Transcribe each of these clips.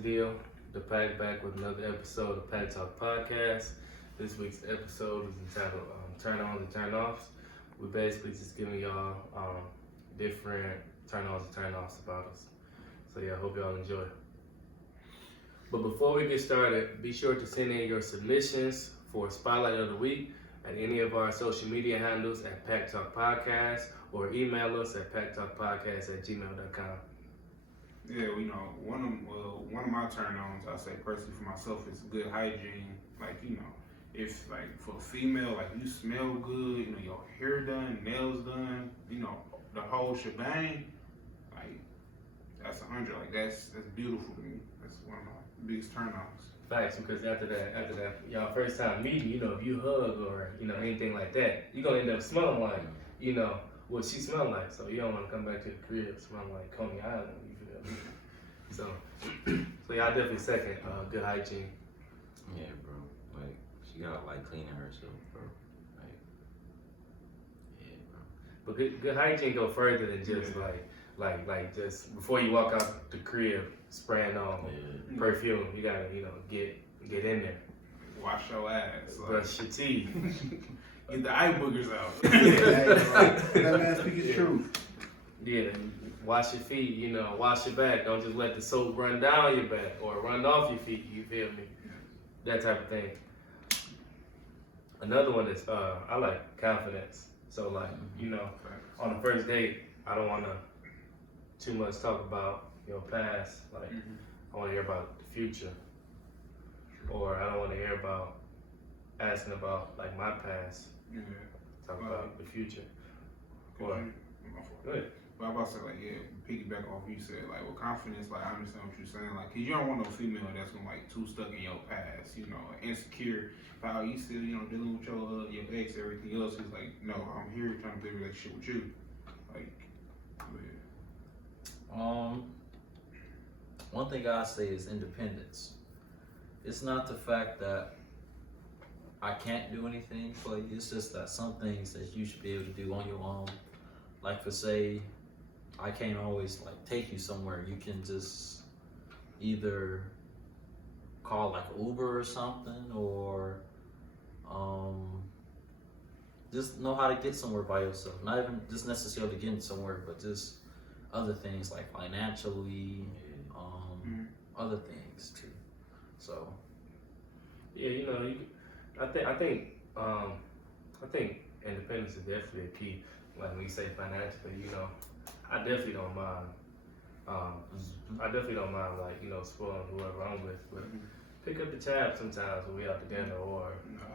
deal? The Pack back with another episode of PackTalkPodcast. This week's episode is entitled Turn Ons and Turn Offs. We're basically just giving y'all different turn ons and turn offs about us. So yeah, I hope y'all enjoy. But before we get started, be sure to send in your submissions for Spotlight of the Week at any of our social media handles at PackTalkPodcast or email us at PackTalkPodcast@gmail.com. Yeah, you know, one of my turn-ons, I say personally for myself, is good hygiene. Like, you know, if like for a female, like you smell good, you know, your hair done, nails done, you know, the whole shebang, like that's 100. Like that's beautiful to me. That's one of my biggest turn-ons. Facts, because after that, y'all first time meeting, you know, if you hug or, you know, anything like that, you're gonna end up smelling like, you know, what she smelled like. So you don't want to come back to the crib smelling like Coney Island. You feel me? So y'all definitely second good hygiene. Yeah, bro. Like she gotta like cleaning herself, bro. Like, yeah, bro. But good hygiene go further than just like just before you walk out the crib spraying on perfume. You gotta, you know, get in there. Wash your ass. Brush your teeth. Get the eye boogers out. That man speaking the truth. Yeah, wash your feet, you know, wash your back. Don't just let the soap run down your back or run off your feet, you feel me? That type of thing. Another one is, I like confidence. So like, you know, on the first date, I don't want to too much talk about your past. Like, I want to hear about the future. Or I don't want to hear about asking about like my past. Yeah. Talk about the future. Or, go ahead. But I'm about to say, like, yeah, piggyback off what you said, like, with confidence, like, I understand what you're saying, like, cause you don't want no female that's gonna, like, too stuck in your past, you know, insecure, how you still, you know, dealing with your ex, everything else, is like, no, I'm here trying to build a relationship with you, like, yeah. One thing I say is independence. It's not the fact that I can't do anything for you, it's just that some things that you should be able to do on your own. Like for say, I can't always like take you somewhere. You can just either call like Uber or something, or just know how to get somewhere by yourself. Not even just necessarily getting somewhere, but just other things like financially, other things too. So yeah, you know, I think independence is definitely a key. Like when you say financially, you know, I definitely don't mind. Like, you know, spoiling whoever I'm with, but pick up the tab sometimes when we out to dinner, or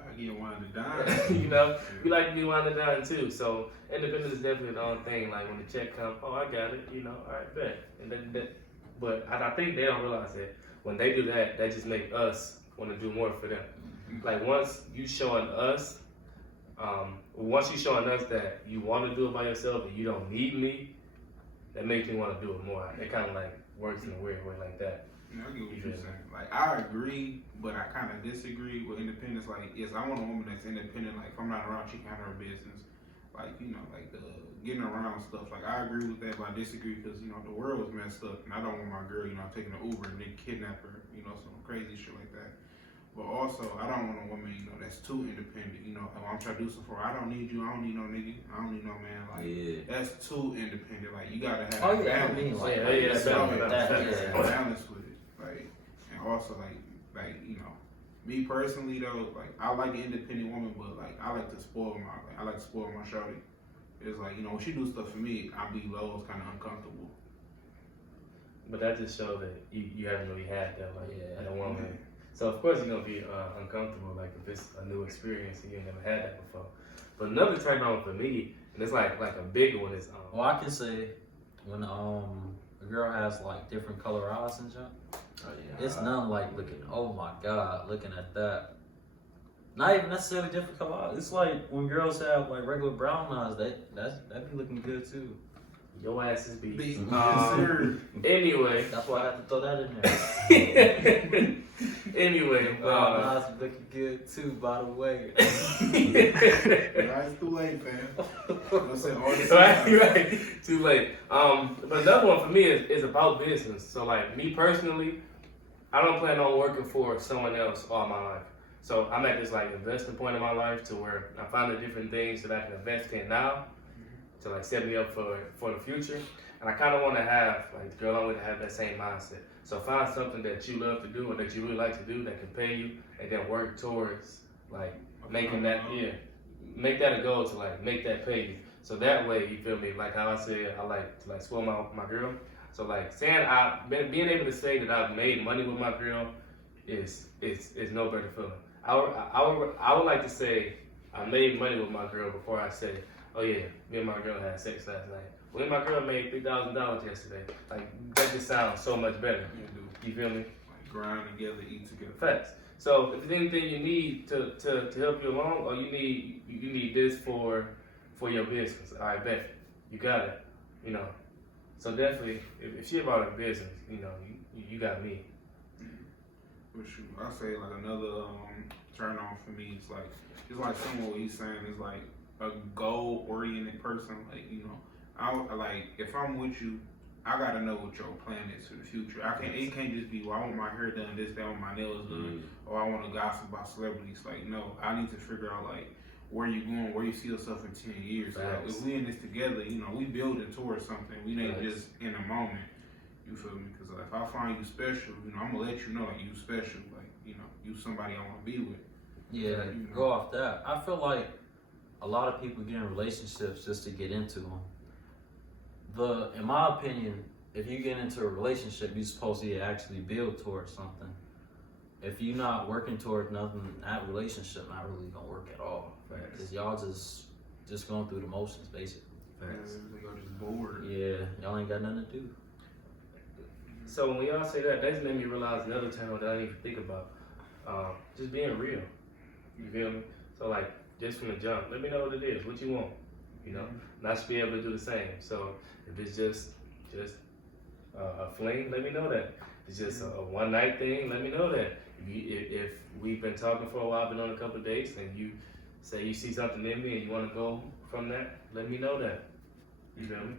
I get wine to dine. you know, we like to be wine to dine too. So independence is definitely the only thing. Like when the check comes, oh, I got it, you know, all right, bet. And then but I think they don't realize that when they do that, that just make us want to do more for them. Like once you showing us that you want to do it by yourself and you don't need me, that makes me want to do it more. It kind of like works in a weird way like that. Yeah, I get what you're saying. Like, I agree, but I kind of disagree with independence. Like, yes, I want a woman that's independent. Like, if I'm not around, she can handle her business. Like, you know, like getting around stuff. Like, I agree with that, but I disagree because, you know, the world is messed up. And I don't want my girl, you know, taking an Uber and then kidnap her, you know, some crazy shit like that. But also, I don't want a woman, you know, that's too independent. You know, I'm trying to do something for her. I don't need you. I don't need no nigga. I don't need no man. Like, that's too independent. Like, you gotta have balance. Balance With it. Like, and also, like, you know, me personally though, like, I like an independent woman, but like, I like to spoil my shorty. It's like, you know, when she do stuff for me, I be low. It's kind of uncomfortable. But that just shows that you haven't really had that, like, at a woman. Mm-hmm. So of course you're gonna be uncomfortable, like if it's a new experience and you ain't never had that before. But another turn on for me, and it's like a big one, is well, I can say when a girl has like different color eyes and junk. It's nothing like looking. Oh my God, looking at that. Not even necessarily different color eyes. It's like when girls have like regular brown eyes, that be looking good too. Your ass is beat. Anyway, that's why I had to throw that in there. Anyway, eyes looking good too, by the way. It's too late, fam. Right, too late. But another one for me is about business. So like me personally, I don't plan on working for someone else all my life. So I'm at this like investment point in my life to where I find the different things that I can invest in now to like set me up for the future. And I kind of want to have like the girl I'm with to have that same mindset. So find something that you love to do or that you really like to do that can pay you, and then work towards like making that make that a goal to like make that pay you. So that way, you feel me? Like how I said, I like to like spoil my girl. So like saying being able to say that I've made money with my girl is no better feeling. I would like to say I made money with my girl before I say, oh yeah, me and my girl had sex last night. Me and my girl made $3,000 yesterday. Like that just sounds so much better. You feel me? Like grind together, eat together. Facts. So if there's anything you need to help you along, or you need this for your business, all right, bet you got it. You know. So definitely, if she about her business, you know, you got me. For sure. I say like another turn on for me is like it's like someone what he's saying is like a goal oriented person. Like, you know, I like if I'm with you, I gotta know what your plan is for the future. It can't just be, well, I want my hair done this day, I want my nails done, or I want to gossip about celebrities. Like, no, I need to figure out like where you going, where you see yourself in 10 years. So, like, if we in this together, you know, we building towards something. We ain't just in a moment. You feel me? Because if I find you special, you know, I'm gonna let you know like you special. Like, you know, you somebody I want to be with. Yeah, you know. go off that. I feel like a lot of people get in relationships just to get into them. In my opinion, if you get into a relationship, you're supposed to actually build towards something. If you're not working towards nothing, that relationship not really gonna work at all. Because y'all just going through the motions, basically. Y'all just bored. Yeah, y'all ain't got nothing to do. So when y'all say that just made me realize another channel that I didn't even think about. Just being real. You feel me? So like, just from the jump, let me know what it is, what you want. You know, and I should be able to do the same. So if it's just a fling, let me know that. If it's just a one night thing, let me know that. If we've been talking for a while, been on a couple of dates, and you say you see something in me and you want to go from that, let me know that. You feel me?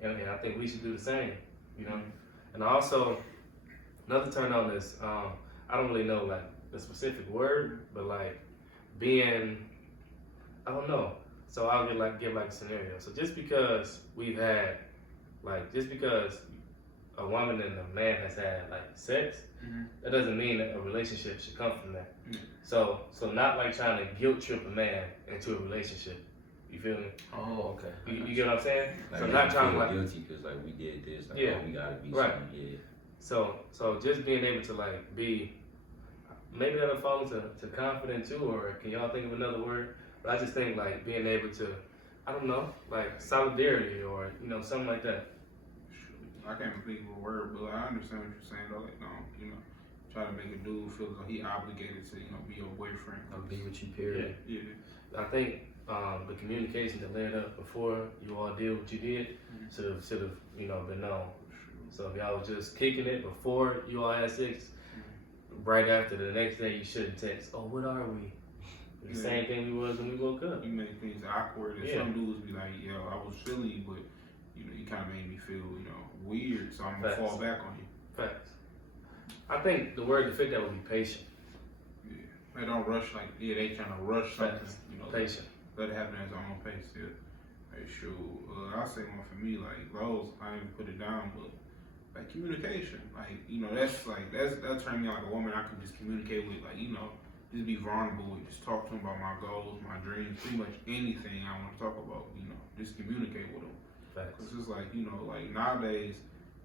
And I think we should do the same. You know. And also, another turn on is, I don't really know like the specific word, but like being, I don't know. So I'll give like a scenario. So just because a woman and a man has had like sex, that doesn't mean that a relationship should come from that. So not like trying to guilt trip a man into a relationship. You feel me? Oh, okay. You get what I'm saying? Like, so not trying to like guilty because like we did this. Like, yeah, oh, we gotta be right. something. Yeah. So just being able to like be, maybe that'll fall into confident too, or can y'all think of another word? But I just think like being able to, I don't know, like solidarity or you know something like that. I can't think of a word, but I understand what you're saying though. Like, no, you know, try to make a dude feel like he obligated to, you know, be your boyfriend. I'll be with you, period. Yeah. I think the communication that led up before you all did what you did should have you know been known. So if y'all was just kicking it before you all had sex, right after the next day you shouldn't text, oh, what are we? The same thing we was when we woke up. You make things awkward, and some dudes be like, yo, I was feeling you, but you know, you kind of made me feel, you know, weird, so I'm gonna fall back on you. Facts. I think the word to fit that would be patient. Yeah, they don't rush like, they trying to rush something, you know. Patient. Let it happen at its own pace. Yeah. Hey, sure. I'll say one for me, like those, I didn't put it down, but like communication, like you know, that turned me like a woman I can just communicate with, like you know, just be vulnerable with, just talk to them about my goals, my dreams, pretty much anything I want to talk about, you know, just communicate with them. Cause it's like, you know, like nowadays,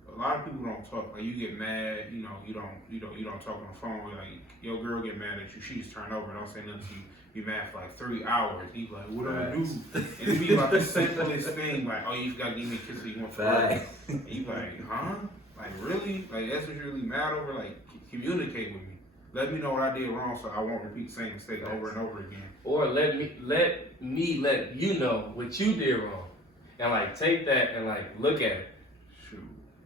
a lot of people don't talk. Like you get mad, you know, you don't talk on the phone. Like your girl get mad at you, she just turn over, don't say nothing to you. Be mad for like 3 hours. He like, what do I do? And it be like the simplest thing, like, oh, you gotta give me a kiss so you want to. And you like, huh? Like really? Like that's what you're really mad over? Like communicate with me. Let me know what I did wrong so I won't repeat the same mistake over and over again. Or let me let you know what you did wrong. And like take that and like look at it. Shoot.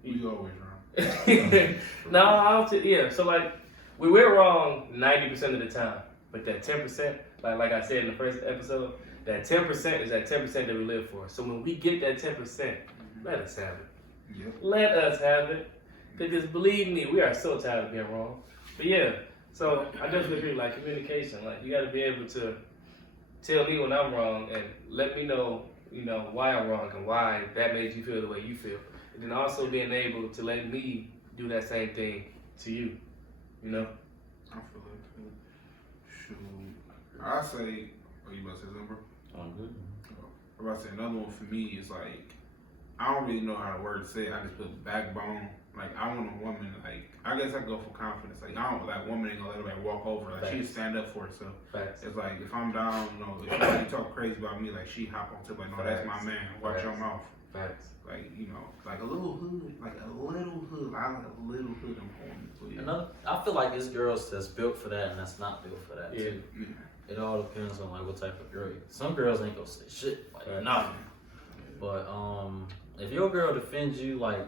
We always wrong. No, yeah. So like we're wrong 90% of the time. But that 10%, like I said in the first episode, that 10% is that 10% that we live for. So when we get that 10%, let us have it. Yep. Let us have it. Because believe me, we are so tired of being wrong. But yeah, so I definitely agree, like communication. Like you gotta be able to tell me when I'm wrong and let me know, why I'm wrong and why that made you feel the way you feel. And then also being able to let me do that same thing to you, I feel like too. Shoot. I say, you about to say something, bro? I'm good. I'm about to say another one for me is like, I don't really know how to word say it. I just put backbone. Like I want a woman, like I guess I go for confidence. Like I don't like woman ain't gonna let her like walk over. Like she stand up for herself. Facts. It's like if I'm down, if somebody talk crazy about me, like she hop on top like, no, that's my man. Watch your mouth. Facts. Like like a little hood, like a little hood. I like a little hood. I'm Another, I feel like it's girls that's built for that and that's not built for that too. Yeah. It all depends on like what type of girl. Some girls ain't gonna say shit like nothing. But if your girl defends you like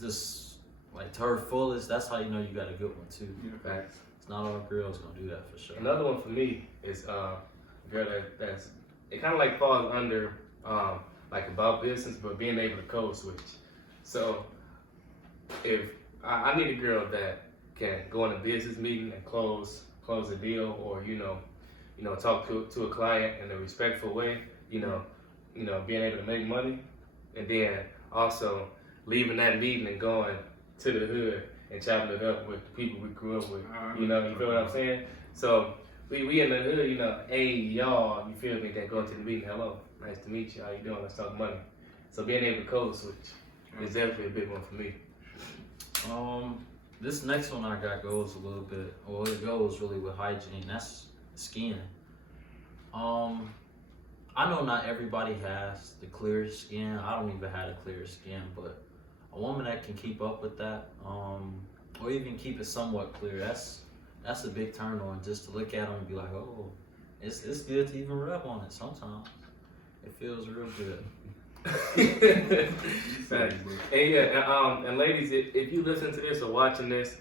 just like to her fullest, that's how you know you got a good one too. Facts. It's not all girls gonna do that for sure. Another one for me is a girl that's it kind of like falls under like about business, but being able to code switch. So if I need a girl that can go in a business meeting and close a deal, or talk to a client in a respectful way, being able to make money, and then also leaving that meeting and going to the hood and chopping it up with the people we grew up with. You feel what I'm saying? So we in the hood, hey y'all, you feel me? Then going to the meeting, hello, nice to meet you. How you doing? Let's talk money. So being able to code switch is definitely a big one for me. This next one I got goes a little bit, well, it goes really with hygiene. That's skin. I know not everybody has the clearest skin. I don't even have the clearest skin, but a woman that can keep up with that, or even keep it somewhat clear, that's a big turn on. Just to look at them and be like, oh, it's good to even rub on it sometimes. It feels real good. And ladies, if you listen to this or watching this,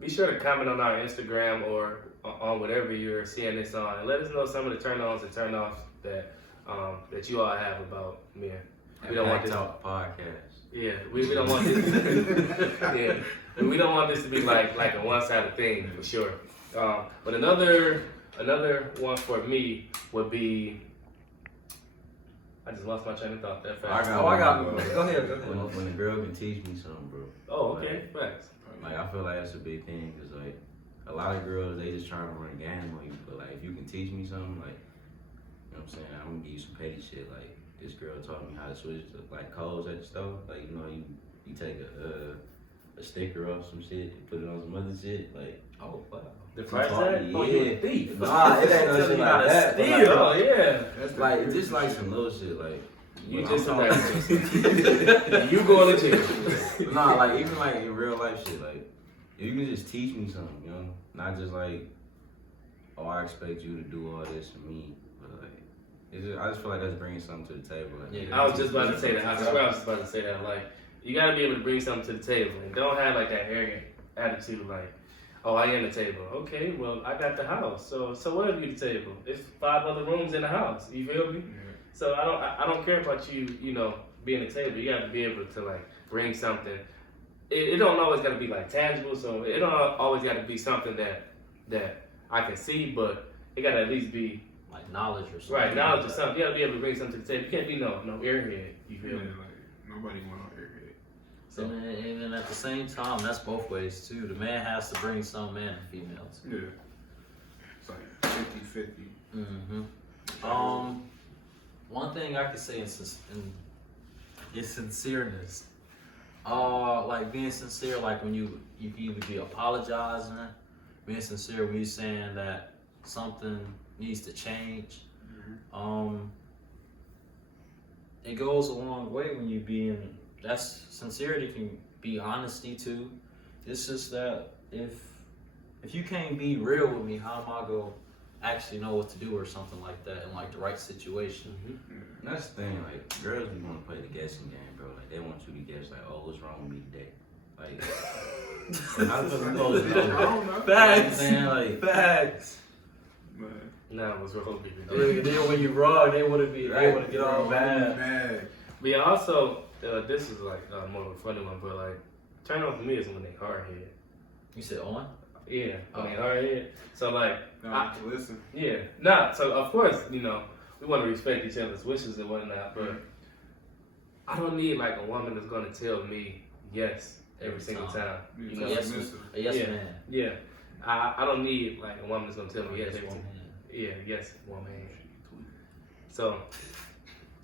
be sure to comment on our Instagram or on whatever you're seeing this on, and let us know some of the turn-ons and turn-offs that you all have about men. We don't want this PackTalkPodcast. Yeah, we don't want this. Yeah, we don't want this to be like a one-sided thing for sure. But another one for me would be. I just lost my train of thought that fast. I got Go ahead. When a girl can teach me something, bro. Oh, okay, facts. Like I feel like that's a big thing, cause like a lot of girls they just trying to run a game on you, but like if you can teach me something, like you know what I'm saying, I'm gonna give you some petty shit. Like this girl taught me how to switch to like codes at the stove. Like you take a sticker off some shit, and put it on some other shit. Like Oh wow. The price tag? Oh, you a thief. Nah, it ain't no shit like that. Steal. Oh yeah. That's like it's just like some little shit. Like You I'm just talking- you going to jail. Nah, like even like in real life shit, like if you can just teach me something, not just like, oh, I expect you to do all this for me, but like, I just feel like that's bringing something to the table. Like, Yeah, I was just about to say that. I swear I was just about to say that. Like, you gotta be able to bring something to the table, and don't have like that arrogant attitude, like, oh, I am the table. Okay, well, I got the house, so what if you the table? There's 5 other rooms in the house. You feel me? Yeah. So I don't care about you, being the table. You got to be able to like bring something. It don't always got to be like tangible, so it don't always got to be something that I can see, but it got to at least be Like knowledge or something. right knowledge or something. You got to be able to bring something to the table. You can't be no airhead. You feel Yeah, me? like nobody want no airhead. So And then at the same time, that's both ways too. The man has to bring some and the female too. Yeah. It's like 50-50. Mm-hmm. One thing I could say is sincereness. Like being sincere, like when you can either be apologizing, being sincere when you're saying that something needs to change. It goes a long way when you that's sincerity can be honesty too. It's just that if you can't be real with me, how am I gonna actually know what to do or something like that in like the right situation? And that's the thing, like girls be want to play the guessing game, bro. Like they want you to guess, like, oh, what's wrong with me today? Like, how the fuck you supposed to know? I don't know. Facts. You know what I'm saying? Like, Facts. Man. nah, what's wrong with you? Then when you wrong, they wanna get all mad. Mad. But yeah, also this is like more of a funny one, but like turn on for me is when they hard head. You said on? Yeah, when they hard head. So like, Listen. yeah, nah. So of course, you know, we want to respect each other's wishes and whatnot, but I don't need like a woman that's gonna tell me yes every single time. You know, Yes, a yes Yeah. man. yeah. I don't need like a woman that's gonna tell me yes Yes, every time. woman. Yeah, yes, woman. So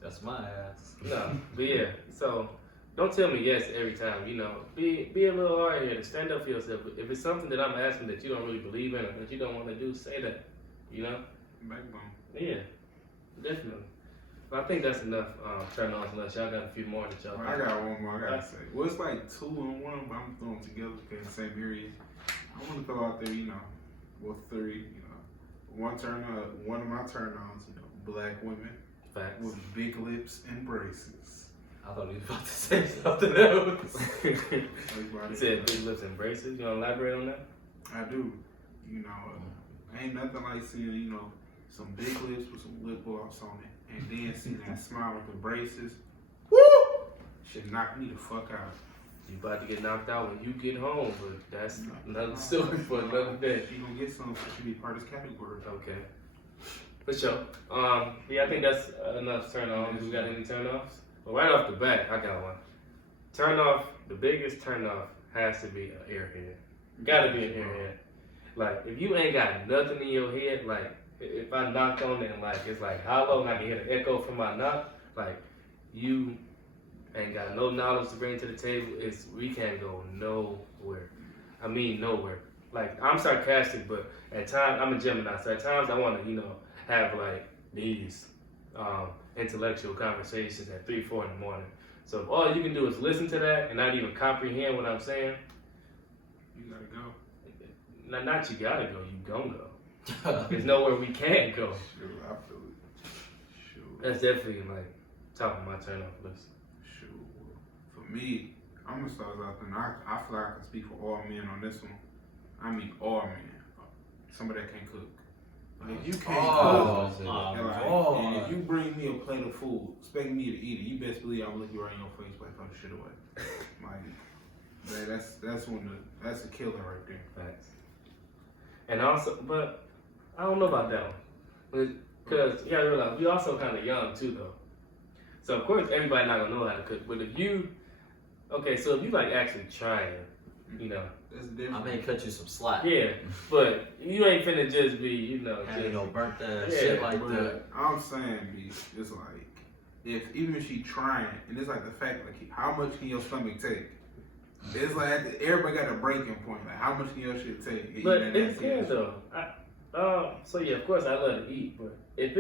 That's my ass. no, but yeah. So don't tell me yes every time. You know, be a little hard here to stand up for yourself. If it's something that I'm asking that you don't really believe in or that you don't want to do, say that. You know. Backbone. Yeah, definitely. But I think that's enough turn ons unless y'all got a few more that y'all. I got one more I gotta say. Well, it's like 2 in 1, but I'm throwing them together because in the same area. I want to throw out there, you know, well, 3, you know, one of my turn ons, you know, black women Facts. with big lips and braces. I thought he was about to say something else. You said big lips and braces. You want to elaborate on that? I do. You know, ain't nothing like seeing, you know, some big lips with some lip gloss on it, and then seeing that smile with the braces. Woo! Should knock me the fuck out. You about to get knocked out when you get home, but that's another story for another day. She gonna get some, so she be part of this category. Okay. For sure. Yeah, I think that's enough turn ons. We got any turn offs? Well, right off the bat, I got one. Turn off, the biggest turn off has to be an airhead. Gotta be an airhead. Like, if you ain't got nothing in your head, like, if I knocked on it and like, it's like hollow and I can hear the echo from my knock, like, you ain't got no knowledge to bring to the table, we can't go nowhere. I mean nowhere. Like, I'm sarcastic, but at times, I'm a Gemini, so at times I want to, you know, have like these intellectual conversations at 3, 4 in the morning. So if all you can do is listen to that and not even comprehend what I'm saying, You gotta go. not you gotta go, you gon' go. There's nowhere we can't go. Sure, I feel it. Sure. That's definitely like top of my turn off list. Sure. For me, I'm gonna start out there. I feel like I can speak for all men on this one. I mean all men. Somebody that can cook. Like, if you can't cook, and if you bring me a plate of food, expect me to eat it, you best believe I'm looking right in your face like throw the shit away. Like, that's a killer right there. Facts. And also, but I don't know about that one. Because you gotta realize, we also kind of young too though. So of course everybody not gonna know how to cook. But if you, so if you like actually trying, you know. That's I different. may cut you some slack. Yeah, but you ain't finna just be, you know, Ain't just, no burnt that Yeah, shit like But that. I'm saying, B, it's like, even if she trying, and it's like the fact, like, how much can your stomach take? It's like, everybody got a breaking point. Like, how much can your shit take? But it depends though. So yeah, of course I love to eat, but if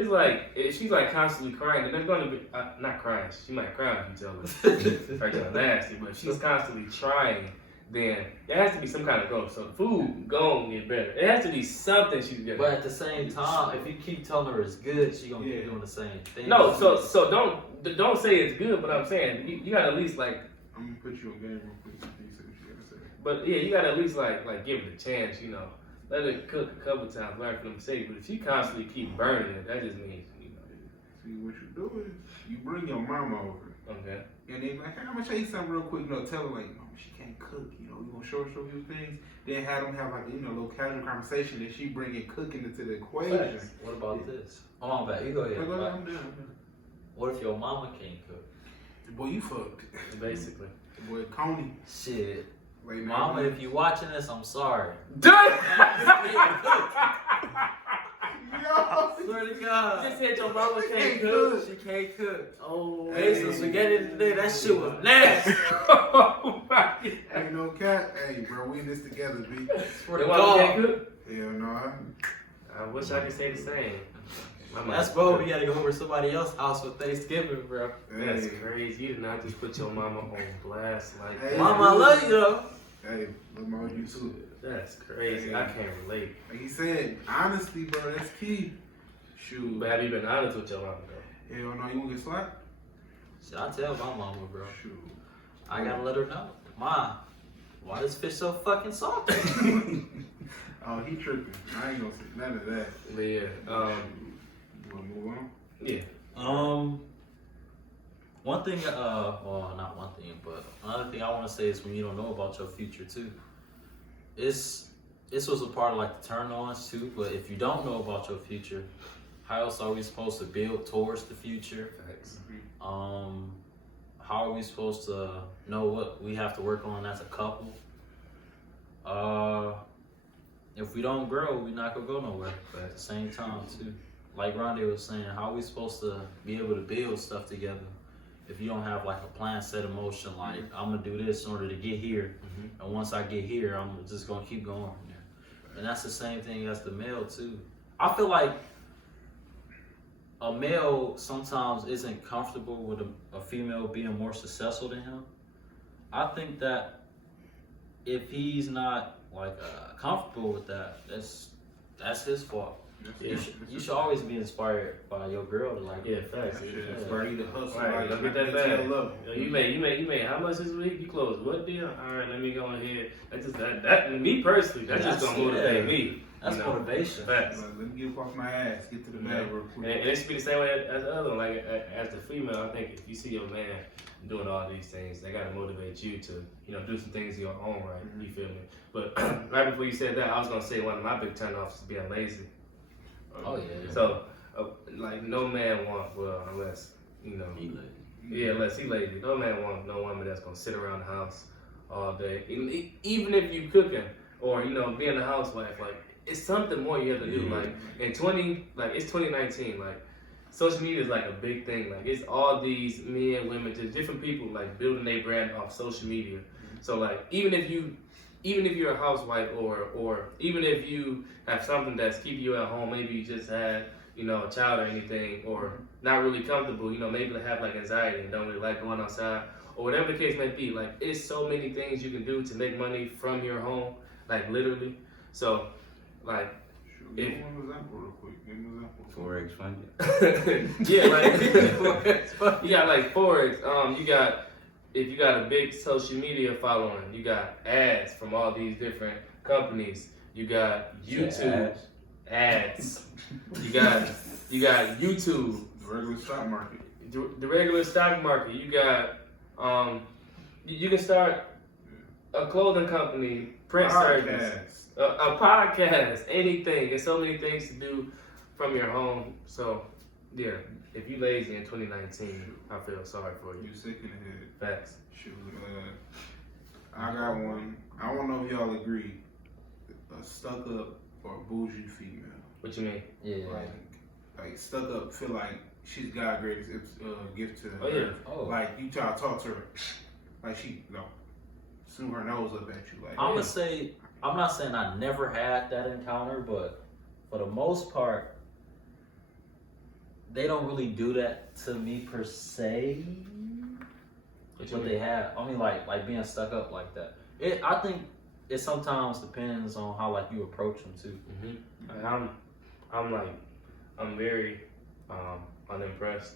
she's like constantly crying, then there's gonna be not crying. She might cry if you tell her her kind nasty, but if she's constantly trying, then there has to be some kind of growth. So the food gon' get better. It has to be something she's getting. But at the same time, if you keep telling her it's good, she gonna keep doing the same thing. No, so don't say it's good. But I'm saying you gotta at least like. I'm gonna put you on game real quick. You see what you gotta say. But yeah, you gotta at least like give it a chance. You know, let it cook a couple times, learn from the mistake. But if she constantly keep burning it, that just means you know. See, what you do is, you bring your mama over. Okay. And then like, hey, I'm gonna show you something real quick. You know, tell her like, mama, she can't cook. You know, we gonna show you things. Then have them have like, you know, a little casual conversation that she bringing cooking into the equation. Facts. What about this? Oh, my bad. You go ahead. Like, Like, I'm done. what if your mama can't cook? Boy, you fucked. Basically. Boy, Coney. Shit. Like, Mama, if you watching this, I'm sorry. Done. Yo. Swear to God. Just said your mama can't cook. She can't cook. Oh. Hey, some spaghetti today. That shit was nasty. Oh my God. Ain't no cat. Hey, bro, we in this together, B. Swear Your to mama can't God. cook? Hell no. I wish I could say the same. That's bro. We gotta go over to somebody else's house for Thanksgiving, bro. That's Hey. crazy. You did not just put your mama on blast like Hey. that. Mama, I love you though. Hey, look, mama, you too. That's crazy. I can't relate. Like he said, honesty, bro, that's key. Shoot. But have you been honest with your mama though? Hell no, you won't get slapped? Should I tell my mama, bro? Shoot. I gotta let her know. Ma, why this fish so fucking salty? Oh, he tripping. I ain't gonna say none of that. But yeah, You wanna move on? yeah. One thing, well, not one thing, but another thing I want to say is when you don't know about your future too. This was a part of like the turn-ons too. But if you don't know about your future, how else are we supposed to build towards the future? Facts. How are we supposed to know what we have to work on as a couple? If we don't grow, we're not gonna go nowhere. But at the same time too, like Rondae was saying, how are we supposed to be able to build stuff together if you don't have like a plan set in motion? Like I'm gonna do this in order to get here, and once I get here, I'm just gonna keep going from there. And that's the same thing as the male too. I feel like a male sometimes isn't comfortable with a female being more successful than him. I think that if he's not like comfortable with that, that's his fault. You should always be inspired by your girl to like. Yeah, facts. Inspire you to hustle. Right, Like, get that to bag. your level. Yo, you made how much this week? You closed what deal? All right, let me go ahead. That me personally, that's just gonna motivate me. That's you know? motivation. Facts. Like, let me get up off my ass, get to the bag real And quick. it should be the same way as the other one. Like as the female, I think if you see your man doing all these things, they gotta motivate you to, do some things in your own right. You feel me? But right before you said that, I was gonna say one of my big turnoffs is being lazy. Oh yeah. So like no man unless He like, unless he lazy. No man want no woman that's gonna sit around the house all day. Even if you cooking or being a housewife, like it's something more you have to do. Yeah. Like it's 2019. Like social media is like a big thing. Like it's all these men, women, just different people like building their brand off social media. So like even if you're a housewife or even if you have something that's keeping you at home, maybe you just had a child or anything, or not really comfortable, maybe they have like anxiety and don't really like going outside, or whatever the case may be. Like it's so many things you can do to make money from your home, like literally. So like Give me one example real quick. Give me an example. Forex funding. yeah, like you got like Forex. If you got a big social media following, you got ads from all these different companies. You got YouTube ads. You got YouTube. The regular stock market. The regular stock market. You got you can start a clothing company, print service, a podcast, anything. There's so many things to do from your home. So yeah, if you lazy in 2019, I feel sorry for you. You sick in the head. Facts. Shoot, I got one. I don't know if y'all agree. A stuck up or bougie female. What you mean? Yeah. Like stuck up feel like she's God's greatest gift to her. Oh yeah. Oh. Like you try to talk to her, like she swing her nose up at you. Like I'm gonna say, I'm not saying I never had that encounter, but for the most part, they don't really do that to me per se. But they have. I mean, like being stuck up like that. I think it sometimes depends on how like you approach them too. Mm-hmm. I'm very unimpressed,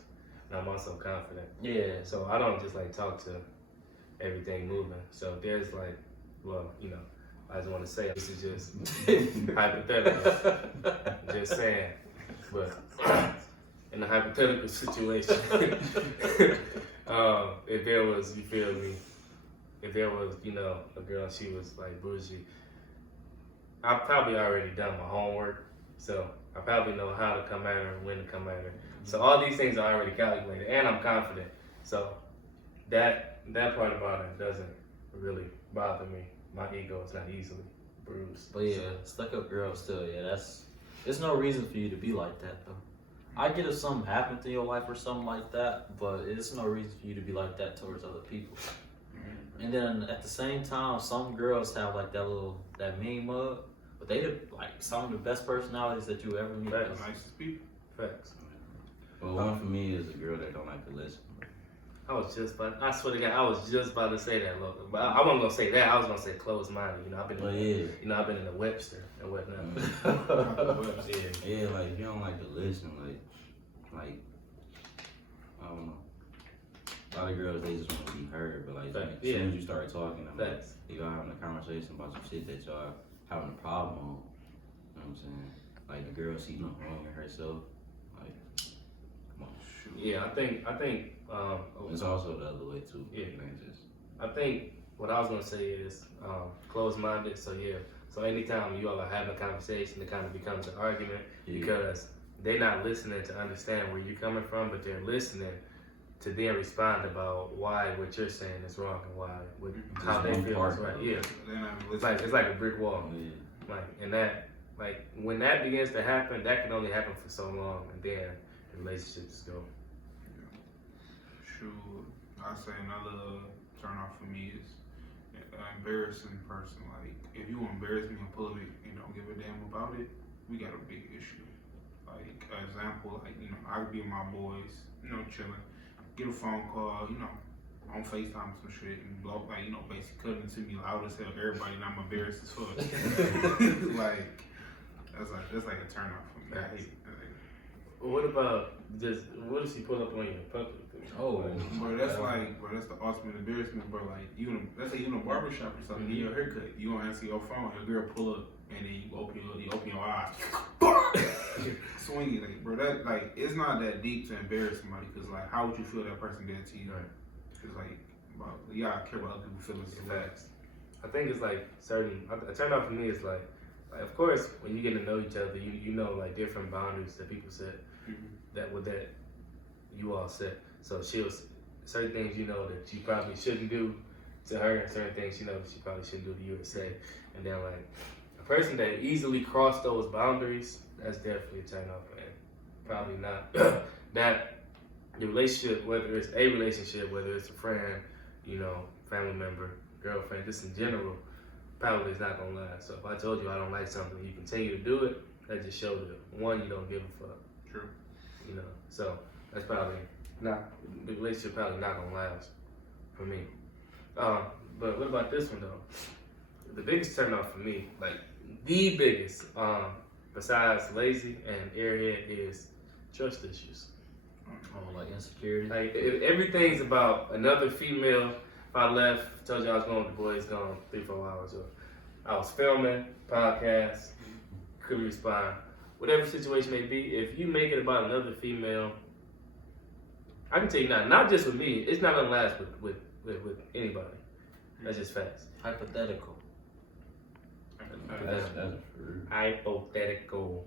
and I'm also confident. Yeah. So I don't just like talk to everything moving. So there's like, I just want to say this is just hypothetical. Just saying, but in a hypothetical situation, if there was, you feel me? If there was, a girl, she was like bougie, I've probably already done my homework, so I probably know how to come at her and when to come at her. So all these things are already calculated, and I'm confident. So that part about it doesn't really bother me. My ego is not easily bruised. But yeah, stuck up girls still. Yeah, there's no reason for you to be like that though. I get if something happened to your life or something like that, but it's no reason for you to be like that towards other people. And then at the same time, some girls have like that mean mug, but they have like some of the best personalities that you ever meet. Facts. nicest people. Facts. Well, one for me is a girl that don't like to listen. I swear to God, I was just about to say that, look. But I wasn't gonna say that. I was gonna say closed-minded. I've been, I've been in the Webster and whatnot. Yeah, like if you don't like to listen, like I don't know. A lot of girls they just want to be heard, but like as soon as you start talking, y'all having a conversation about some shit that y'all having a problem on. You know what I'm saying? Like the girl, she not wrong in herself. Like Shoot. Yeah, I think It's also the other way too. Yeah. It ain't just I think what I was gonna say is closed-minded. So yeah, so anytime you all are having a conversation, it kind of becomes an argument because they're not listening to understand where you're coming from, but they're listening to then respond about why what you're saying is wrong and why how they one feel is part. right. Yeah, They're not it's like a brick wall. yeah. Like and that when that begins to happen, that can only happen for so long, and then the relationship just go. Shoot, I say another turn off for me is an embarrassing person. Like, if you embarrass me in public and don't give a damn about it, we got a big issue. Like, an example, like, you know, I could be with my boys, you know, chilling, get a phone call, you know, on FaceTime some shit and blow, like, you know, basically cutting it to me loud as hell, everybody, and I'm embarrassed as fuck. Like, that's like a turn off for me. I hate it. What about what if she pull up on you in public? Oh, Bro, that's the ultimate embarrassment, bro. Like, let's say you in a barbershop or something, get your haircut, you don't answer your phone, your girl pull up, and then you open your eyes, swing it, like, bro. That like, it's not that deep to embarrass somebody, cause like, how would you feel that person did to you? Right. Cause like, bro, you gotta care about other people's feelings as well. Facts. I think it's like a turn off for me is like of course when you get to know each other, you know like different boundaries that people set that you all set. So certain things you know that you probably shouldn't do to her, and certain things you know that she probably shouldn't do to you or say. And then like a person that easily crossed those boundaries, that's definitely a turn off, man. Probably not that the relationship, whether it's a relationship, whether it's a friend, you know, family member, girlfriend, just in general, probably is not gonna last. So if I told you I don't like something, you continue to do it, that just shows that one, you don't give a fuck. True. You know, so that's probably not, the relationship probably not gonna last for me. But what about this one though? The biggest turn off for me, like the biggest, besides lazy and airhead, is trust issues. oh, like insecurity. Like everything's about another female. If I left, told you I was going with the boys, gone 3-4 hours, or I was filming podcast, couldn't respond. Whatever situation may be, if you make it about another female, I can tell you now, not just with me, it's not gonna last with anybody. That's just facts. Hypothetical. That's for real. Hypothetical.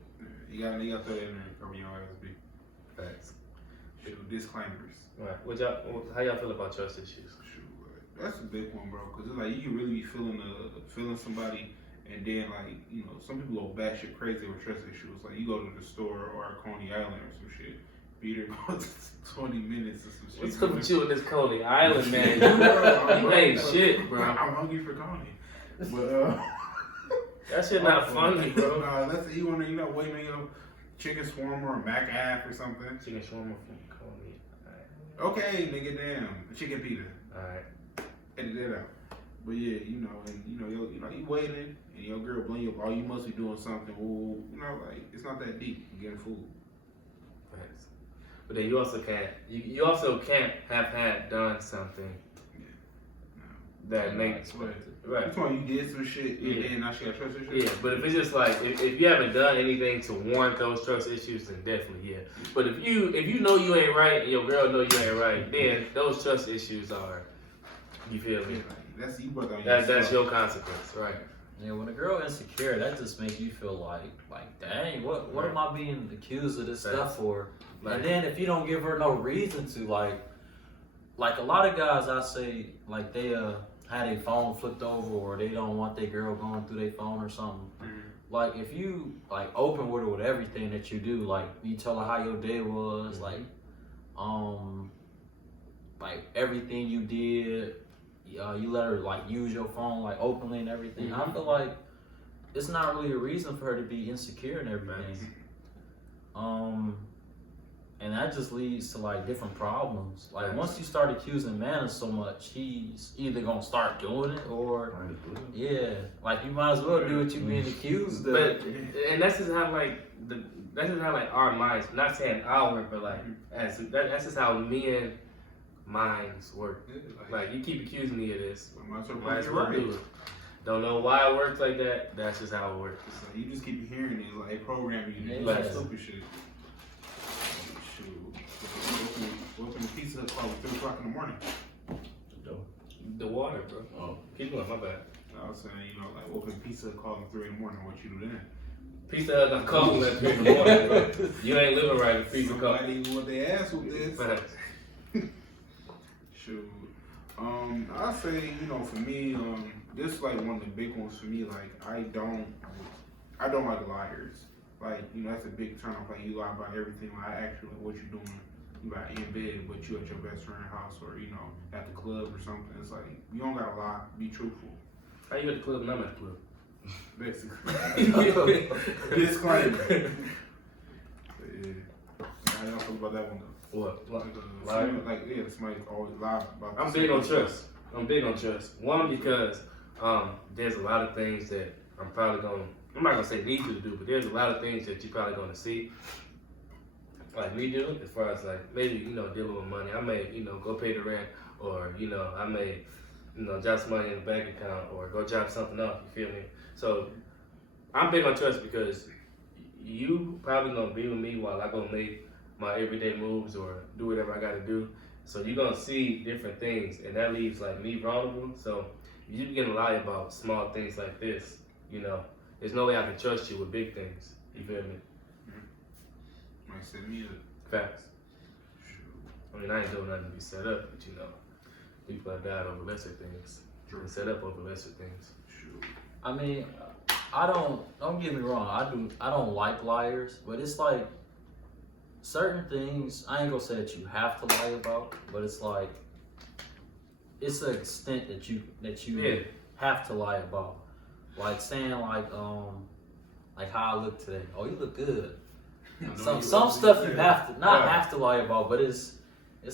You gotta throw that in there and cover your eyes, be. Facts. Shoot, disclaimers. Right. How y'all feel about trust issues? Shoot, that's a big one, bro. Cause it's like you can really be feeling somebody, and then like, you know, some people go batshit crazy with trust issues. Like you go to the store or Coney Island or some shit, be there about 20 minutes or some shit. What's up with you in this Coney Island, man? You Bro, ain't shit, bro. I'm hungry for Coney. But That shit not funny, bro. Nah, let's say you wanna, wait, man, chicken shawarma or mac app or something. Chicken shawarma from Coney. Okay, nigga, damn, chicken pita. Alright. Edit that out. But yeah, you waiting, and your girl blame you up. Oh, you must be doing something. Well, like it's not that deep. You're getting food. Thanks. But then you also can't have had done something that makes right. That's why you did some shit and then I should trust issues. Yeah, but if it's just like if you haven't done anything to warrant those trust issues, then definitely yeah. But if you know you ain't right and your girl know you ain't right, then those trust issues are, you feel me? That's you brought That's your consequence, right? Yeah, when a girl insecure, that just makes you feel like dang, what am I being accused of this stuff for? And then if you don't give her no reason to, like a lot of guys, I say, like they had their phone flipped over or they don't want their girl going through their phone or something. Mm-hmm. Like if you like open with her with everything that you do, like you tell her how your day was, like everything you did, you let her like use your phone like openly and everything. I feel like it's not really a reason for her to be insecure and everything. And that just leads to like different problems. Like once you start accusing Manna so much, he's either gonna start doing it or like you might as well do what you being accused of. But and that's just how our minds, not saying our, but like that's just how men minds work. Like you keep accusing me of this, might as well do it. Don't know why it works like that. That's just how it works. So you just keep hearing it, like programming you to do Yeah. stupid shit. Open the Pizza Hut call at 3 o'clock in the morning. The water, bro. Oh. Keep going, my bad. I was saying, you know, like open the Pizza Hut call at 3 in the morning. What you do then? Pizza Hut not calling at 3 in the morning, bro. You ain't living right if pizza call. Somebody even what they asked with this. Facts. Shoot. I say, you know, for me, this is like one of the big ones for me. Like, I don't like liars. Like, you know, that's a big turn off. Like, you lie about everything. Like, actually, what you're doing. You got in bed, but you at your best friend's house, or you know, at the club or something. It's like you don't gotta lie. Be truthful. How you at the club and I'm at the club? Basically. Disclaimer. Yeah. How y'all feel about that one though? What? Like, yeah, somebody always lie about. I'm big on trust. I'm big on trust. One, because there's a lot of things that I'm not gonna say need you to do, but there's a lot of things that you're probably gonna see. Like me do, as far as like maybe, you know, dealing with money. I may, you know, go pay the rent, or, you know, I may, you know, drop some money in the bank account, or go drop something off, you feel me? So I'm big on trust because you probably gonna be with me while I go make my everyday moves or do whatever I gotta do. So you're gonna see different things, and that leaves like me vulnerable. So if you begin to lie about small things like this, you know, there's no way I can trust you with big things. You feel me? Might set me up. Facts. I mean, I ain't doing nothing to be set up, but you know, people have died over lesser things. True. And set up over lesser things. Shoot. I mean, don't get me wrong, I don't like liars, but it's like certain things, I ain't gonna say that you have to lie about, but it's like, it's an extent that you Yeah. have to lie about. Like saying like how I look today. Oh, you look good. Some stuff you have to have to lie about, but it's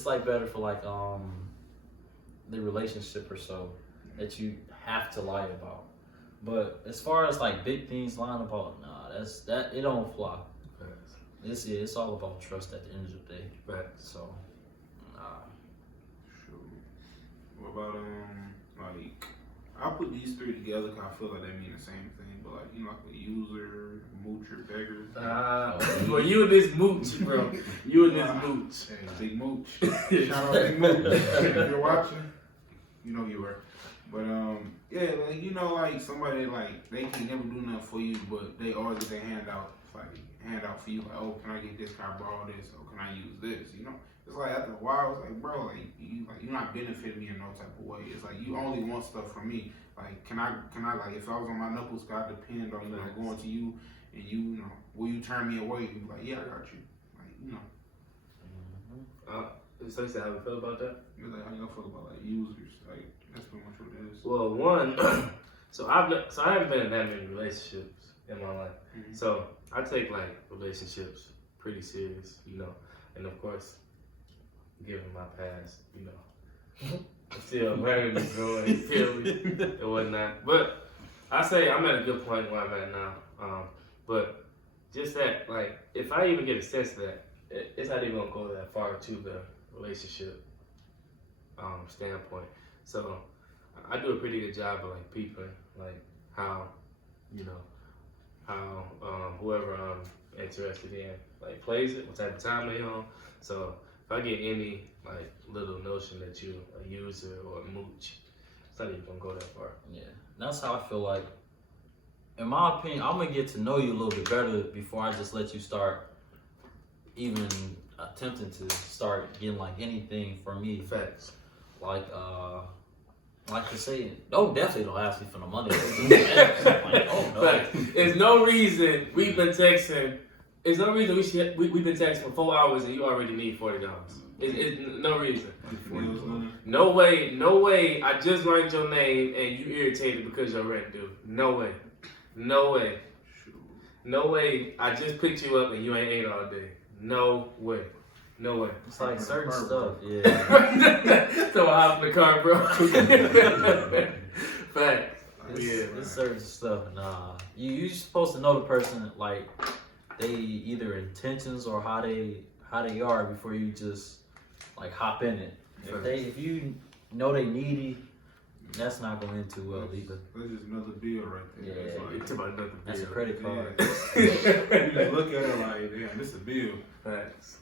like better for like the relationship or so that you have to lie about. But as far as like big things lying about, nah, that it don't fly. Facts. It's all about trust at the end of the day. Facts. So nah. Shoot. What about like I put these three together because I feel like they mean the same thing. But like, you know, like a user, moocher, beggar. Well, you and this mooch, bro. You and this mooch. Hey, big mooch. Shout out Big Mooch. If you're watching, you know you were. But yeah, like, you know, like somebody like they can never do nothing for you, but they always get their hand out for you. Like, oh, can I get this? Can I borrow this? Or can I use this? You know, it's like after a while, it's like, bro, like you're not benefiting me in no type of way. It's like you only want stuff from me. Like, can I like if I was on my knuckles, God depend on you, like going to you, and you know, will you turn me away? You be like, yeah, I got you. Like, you know. So you said how you feel about that? You're like, how y'all feel about like users? Like, that's pretty much what it is. Well, one, so I haven't been in that many relationships in my life. Mm-hmm. So I take like relationships pretty serious, you know, and of course, given my past, you know, I'm still learning and growing, you feel me, and whatnot. But I say I'm at a good point where I'm at now. But just that, like, if I even get a sense of that, it's not even gonna go that far to the relationship standpoint. So I do a pretty good job of like peeping, like how, you know, how whoever I'm interested in like plays it, what type of time they on. So if I get any like little notion that you a user or a mooch, it's not even gonna go that far. Yeah, that's how I feel like. In my opinion, I'm gonna get to know you a little bit better before I just let you start even attempting to start getting like anything from me. Facts. Like to say, definitely don't ask me for no money. Like, oh no. Facts. There's no reason we've been texting. There's no reason we've been texting for 4 hours and you already need $40. It's no reason. No way. I just learned your name and you irritated because your rent due. No way. I just picked you up and you ain't ate all day. No way. It's like certain stuff, yeah. So I hop in the car, bro. Facts. It's certain stuff. Nah, you supposed to know the person, like they either intentions or how they are before you just like hop in it. If you know they needy, that's not going into well either. That's just another bill right there. Yeah, It's about another that's a bill. credit card. You just look at it like, damn, this is a bill. Facts.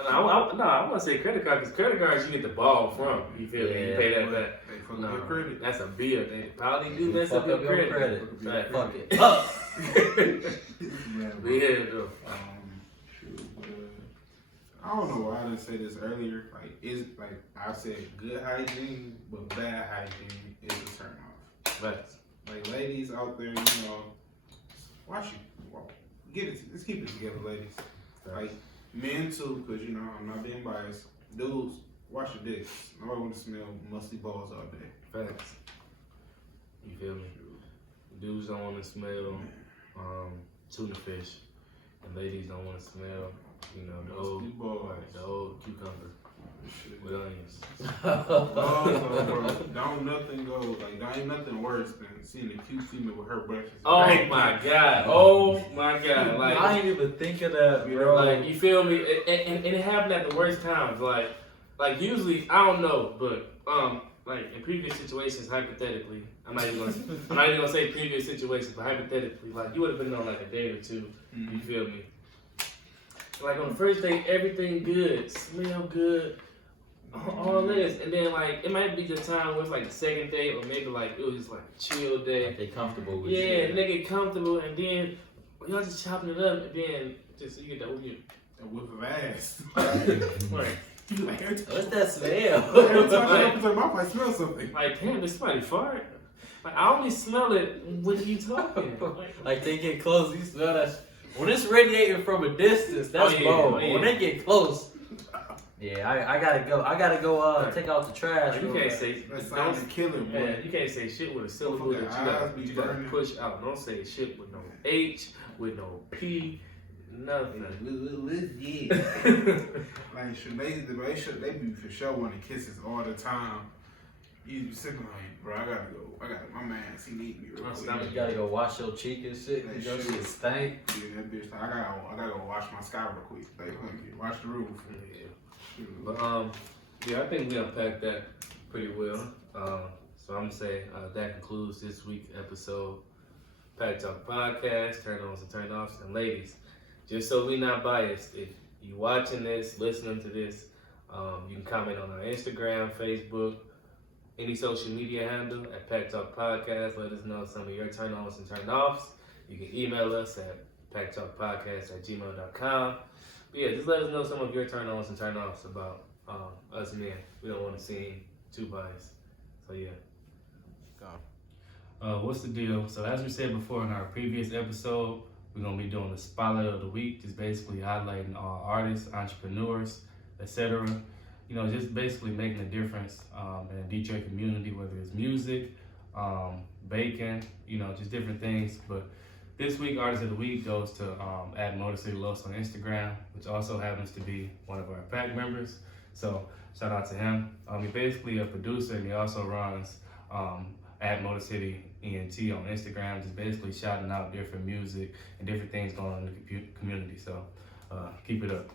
I want to say credit card because credit cards you get the ball from. You feel me? You pay that back. They fuck your credit. That's a bill. They probably do mess Fuck up your credit. Right. Fuck it up. We had though. I don't know why I didn't say this earlier. Like, is like I said, good hygiene, but bad hygiene is a turn off. Right. Like, ladies out there, watch it. Well, get it. Let's keep it together, ladies. Like, men too, because I'm not being biased. Dudes, wash your dicks. Nobody want to smell musty balls all day. Facts. You feel me? Dudes don't want to smell tuna fish, and ladies don't want to smell, the old cucumber with onions. Don't nothing go like. There ain't nothing worse than seeing a cute female with her brushes. Oh my god! Oh my god! Like I ain't even think of that, bro. Like, you feel me? And it happened at the worst times. Like usually I don't know, but like in previous situations, hypothetically, I'm not even gonna say previous situations, but hypothetically, like you would have been on like a date or two. You feel me? Like on the first date, everything good, smell good, all this, and then like it might be the time where it's like the second date, or maybe like it was just like a chill day. Like they comfortable with you. you. Yeah, and they get comfortable, and then y'all just chopping it up, and then just you get that weird. A whiff of ass. Right. Like, every time What's that smell? I open my mouth, I smell something. Like, damn, did somebody fart? Like, I only smell it when you talking. Like they get close, you smell that. When it's radiating from a distance, that's low. When they get close, yeah, I gotta go. I gotta go take out the trash. You can't say That sounds killing, boy. man, you can't say shit with a syllable that you gotta push out. Don't say shit with no H, with no P, nothing. Like, they be for sure wanting kisses all the time. You be sitting like, bro, I gotta go. My man, he need me real quick. You gotta go wash your cheek and shit. That Your shit. shit stink. Yeah, that bitch. I gotta go wash my sky real quick. Like, wash the roof. Yeah. But yeah, I think we unpacked that pretty well. So I'm gonna say that concludes this week's episode. Pack Talk Podcast, turn ons and turn offs. And ladies, just so we not biased, if you watching this, listening to this, you can comment on our Instagram, Facebook, any social media handle at PackTalkPodcast. Let us know some of your turn ons and turn offs. You can email us at PackTalkPodcast@gmail.com. But yeah, just let us know some of your turn ons and turn offs about us men. We don't want to seem too biased. So yeah. What's the deal? So as we said before in our previous episode, we're going to be doing the Spotlight of the Week, just basically highlighting all artists, entrepreneurs, etc. Just basically making a difference in the Detroit community, whether it's music, baking, just different things. But this week, Artist of the Week goes to at Motor City Los on Instagram, which also happens to be one of our PAC members. So shout out to him. He's basically a producer, and he also runs at Motor City ENT on Instagram, just basically shouting out different music and different things going on in the community. So keep it up.